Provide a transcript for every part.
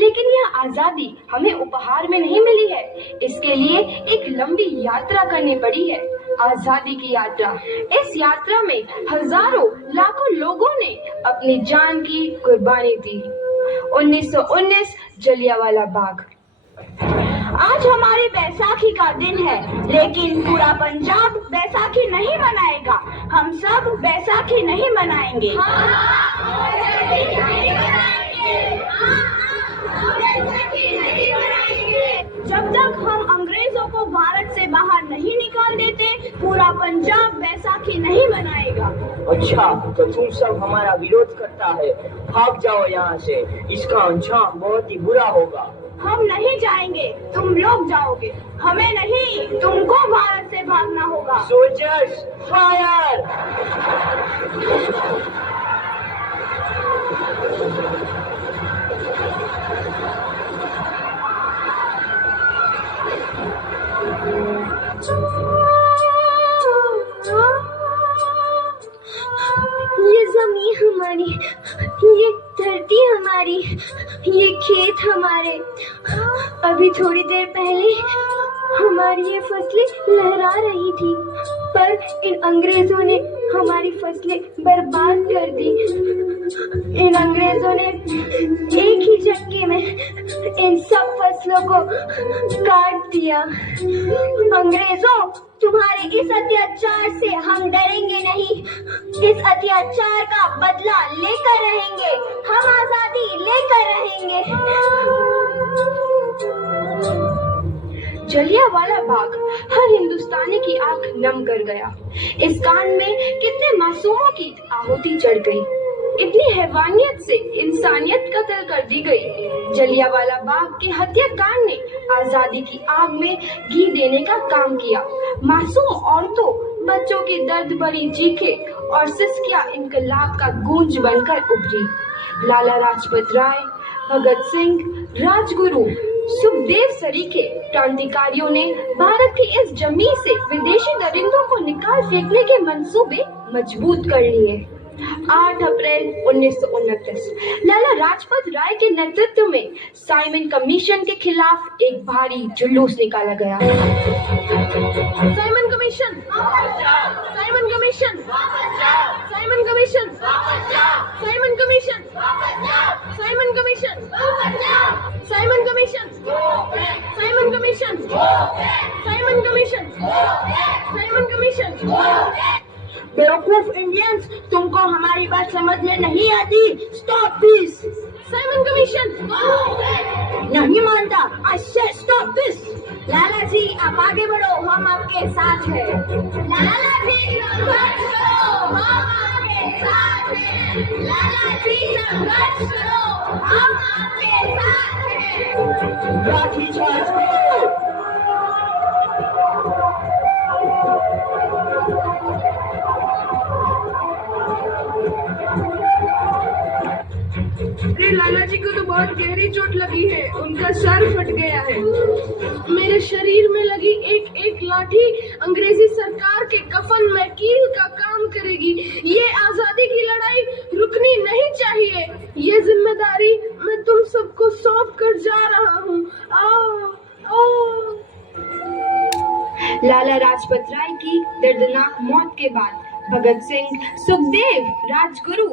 लेकिन यह आजादी हमें उपहार में नहीं मिली है। इसके लिए एक लंबी यात्रा करनी पड़ी है, आजादी की यात्रा। इस यात्रा में हजारों लाखों लोगों ने अपनी जान की कुर्बानी दी। 1919 जलियांवाला बाग। आज हमारी बैसाखी का दिन है, लेकिन पूरा पंजाब बैसाखी नहीं मनाएगा। हम सब बैसाखी नहीं मनाएंगे। जब तक हम अंग्रेजों को भारत से बाहर नहीं निकाल देते, पूरा पंजाब बैसाखी नहीं मनाएगा। अच्छा, तो तुम सब हमारा विरोध करता है। भाग जाओ यहाँ से, इसका अंजाम बहुत ही बुरा होगा। हम नहीं जाएंगे, तुम लोग जाओगे। हमें नहीं, तुमको भारत से भागना होगा। Soldiers fire! ये जमीन हमारी, ये धरती हमारी, ये खेत हमारे। अभी थोड़ी देर पहले हमारी ये फसलें लहरा रही थी, पर इन अंग्रेजों ने हमारी फसलें बर्बाद कर दी। इन अंग्रेजों ने एक ही झटके में इन सब फसलों को काट दिया। अंग्रेजों, तुम्हारे इस अत्याचार से हम डरेंगे नहीं। इस अत्याचार का बदला लेकर रहेंगे। हम आजादी लेकर रहेंगे। जलियांवाला बाग हर हिंदुस्तानी की आंख नम कर गया। इस कांड में कितने मासूमों की आहुति चढ़ गई, इतनी हैवानियत से इंसानियत कत्ल कर दी गई। जलियांवाला बाग के हत्याकांड ने आजादी की आग में घी देने का काम किया। मासूम औरतों, बच्चों की दर्द भरी चीखें और सिसकियां इनकलाब का गूंज बनकर उभरी। लाला लाजपत राय, भगत सिंह, राजगुरु, सुखदेव सरीखे क्रांतिकारियों ने भारत की इस जमीन से विदेशी दरिंदों को निकाल फेंकने के मंसूबे मजबूत कर लिए। 8 अप्रैल 1929 लाला लाजपत राय के नेतृत्व में साइमन कमीशन के खिलाफ एक भारी जुलूस निकाला गया। Simon commission, Simon commission, Simon commission, Simon commission, Simon commission, Simon commission, Simon commission, Simon commission, Simon commission. बेवकूफ इंडियंस, तुमको हमारी बात समझ में नहीं आती। Stop this. Simon commission. नहीं मानता। आई से स्टॉप दिस। लाला जी, आप आगे बढ़ो, हम आपके साथ हैं। लाला जी, संघर्ष करो, हम आपके साथ हैं। लाला जी, संघर्ष करो, हम आपके साथ हैं। लाठीचार्ज करो। लाला जी को तो बहुत गहरी चोट लगी है, उनका सर फट गया है। मेरे शरीर में लगी एक एक लाठी अंग्रेजी सरकार के कफन में कील का काम करेगी। ये आजादी की लड़ाई रुकनी नहीं चाहिए। ये जिम्मेदारी मैं तुम सबको सौंप कर जा रहा हूँ। लाला लाजपत राय की दर्दनाक मौत के बाद भगत सिंह, सुखदेव, राजगुरु,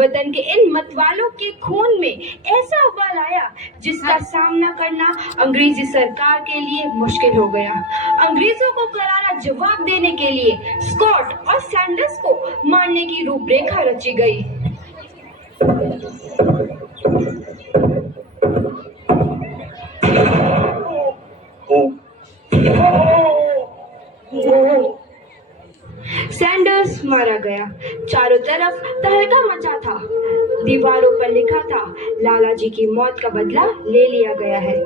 वतन के इन मतवालों के खून में ऐसा उबाल आया जिसका सामना करना अंग्रेजी सरकार के लिए मुश्किल हो गया। अंग्रेजों को करारा जवाब देने के लिए स्कॉट और सैंडर्स को मारने की रूपरेखा रची गई। सैंडर्स मारा गया। चारों तरफ तहलका मचा था। दीवारों पर लिखा था, लाला जी की मौत का बदला ले लिया गया है।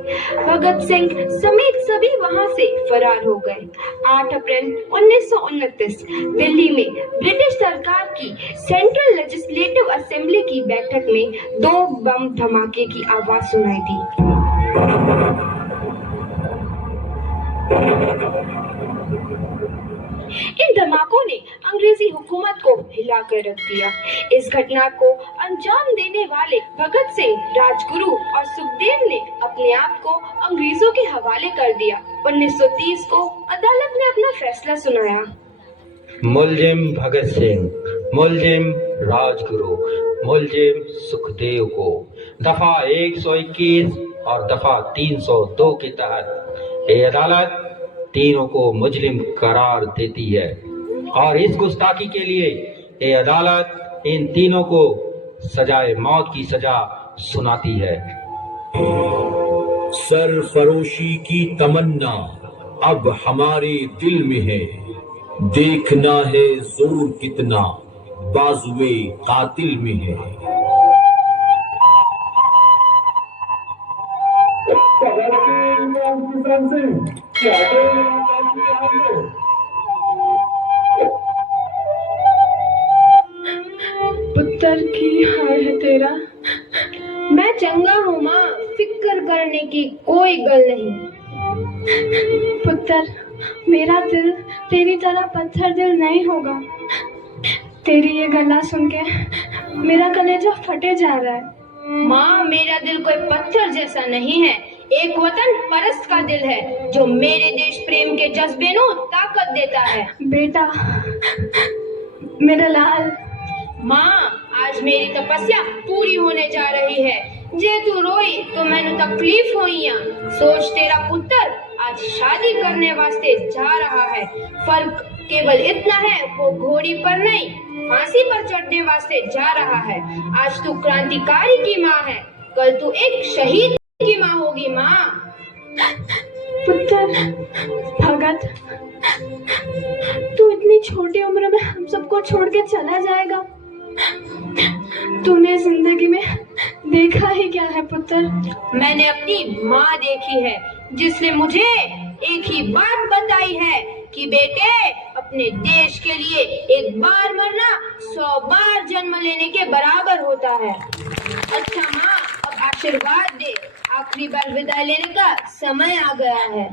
भगत सिंह समेत सभी वहां से फरार हो गए। 8 अप्रैल 1929 दिल्ली में ब्रिटिश सरकार की सेंट्रल लेजिस्लेटिव असेंबली की बैठक में 2 बम धमाके की आवाज सुनाई दी। इन धमाकों ने अंग्रेजी हुकूमत को हिला कर रख दिया। इस घटना को अंजाम देने वाले भगत सिंह, राजगुरु और सुखदेव ने अपने आप को अंग्रेजों के हवाले कर दिया। 1930 को अदालत ने अपना फैसला सुनाया। मुलजिम भगत सिंह, मुलजिम राजगुरु, मुलजिम सुखदेव को दफा 121 और दफा 302 के तहत ये अदालत तीनों को मुजरिम करार देती है और इस गुस्ताखी के लिए ये अदालत इन तीनों को सजाए मौत की सजा सुनाती है। सरफरोशी की तमन्ना अब हमारे दिल में है, देखना है जोर कितना बाजुए कातिल में है। पुत्र की हाल है तेरा। मैं चंगा हूँ माँ, फिक्र करने की कोई गल नहीं। पुत्र, मेरा दिल तेरी तरह पत्थर दिल नहीं होगा। तेरी ये गला सुन के मेरा कलेजा फटे जा रहा है। माँ, मेरा दिल कोई पत्थर जैसा नहीं है, एक वतन परस्त का दिल है जो मेरे देश प्रेम के जज्बे को ताकत देता है। बेटा, मेरा लाल। माँ, आज मेरी तपस्या पूरी होने जा रही है। जे तू रोई तो मैंने तकलीफ होइया। सोच, तेरा पुत्र आज शादी करने वास्ते जा रहा है। फर्क केवल इतना है, वो घोड़ी पर नहीं फांसी पर चढ़ने वास्ते जा रहा है। आज तू क्रांतिकारी की माँ है, कल तू एक शहीद की माँ होगी। माँ, पुत्र भगत, तू इतनी छोटी उम्र में हम सबको छोड़ के चला जाएगा। तूने जिंदगी में देखा ही क्या है पुत्र? मैंने अपनी माँ देखी है जिसने मुझे एक ही बात बताई है कि बेटे, अपने देश के लिए एक बार मरना 100 बार जन्म लेने के बराबर होता है। अच्छा माँ, अब आशीर्वाद दे, आखिरी बार विदाई लेने का समय आ गया है।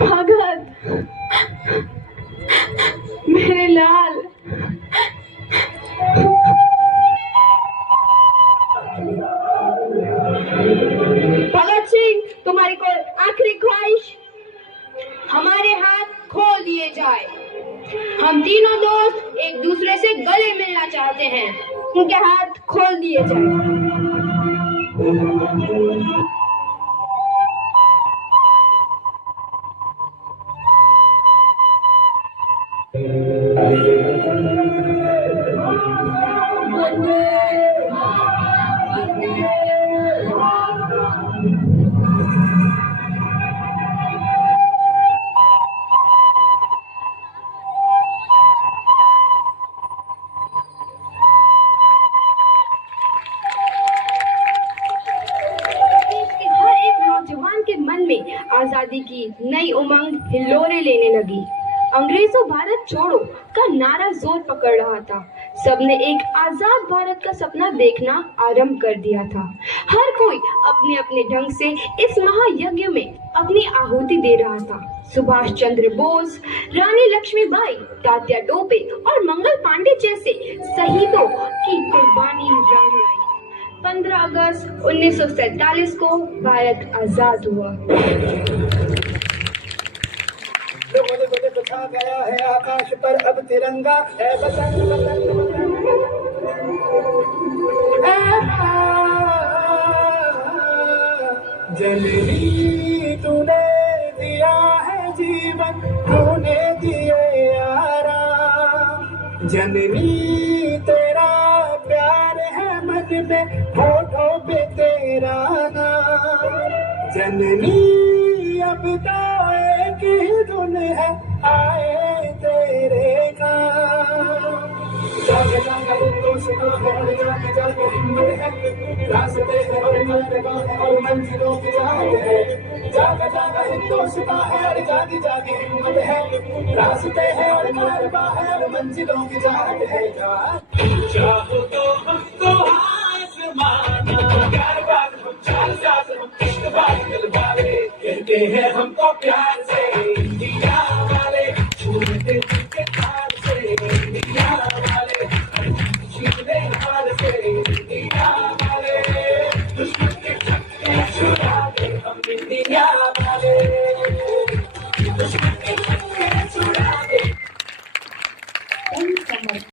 भगत, मेरे लाल। भगत सिंह, तुम्हारी कोई आखिरी ख्वाहिश? हमारे हाथ खोल दिए जाए। हम तीनों दोस्त एक दूसरे से गले मिलना चाहते हैं, उनके हाथ खोल दिए जाए। आजादी की नई उमंग हिलोरे लेने लगी। अंग्रेजों भारत छोड़ो का नारा जोर पकड़ रहा था। सबने एक आजाद भारत का सपना देखना आरंभ कर दिया था। हर कोई अपने अपने ढंग से इस महायज्ञ में अपनी आहुति दे रहा था। सुभाष चंद्र बोस, रानी लक्ष्मीबाई, तात्या टोपे और मंगल पांडे जैसे शहीदों की कुर्बानी रंग लाई। 15 अगस्त 1947 को भारत आजाद हुआ। बड़े बड़े छा गया है आकाश पर अब तिरंगा है। बसंत बसंत जननी तूने दिया है जीवन, तूने दिए आराम। जननी तेरा प्यार है मन में, होठों पे तेरा नाम। जननी अब तो एक ही धुन है, आए तेरे काम। जागे जागे हिंदुस्तान है और जागे जागे हिम्मत है, रास्ते है और मार्ग है और मंजिलों की चाहत है। जागे जागे हिंदुस्तान है और जागे जागे हिम्मत है, रास्ते है और मार्ग है और मंजिलों की चाहत है। चाहो तो हमको आसमाना, प्यार बात हम चार साथ हम इश्क बात दिल वाले, कहते हैं हमको प्यार से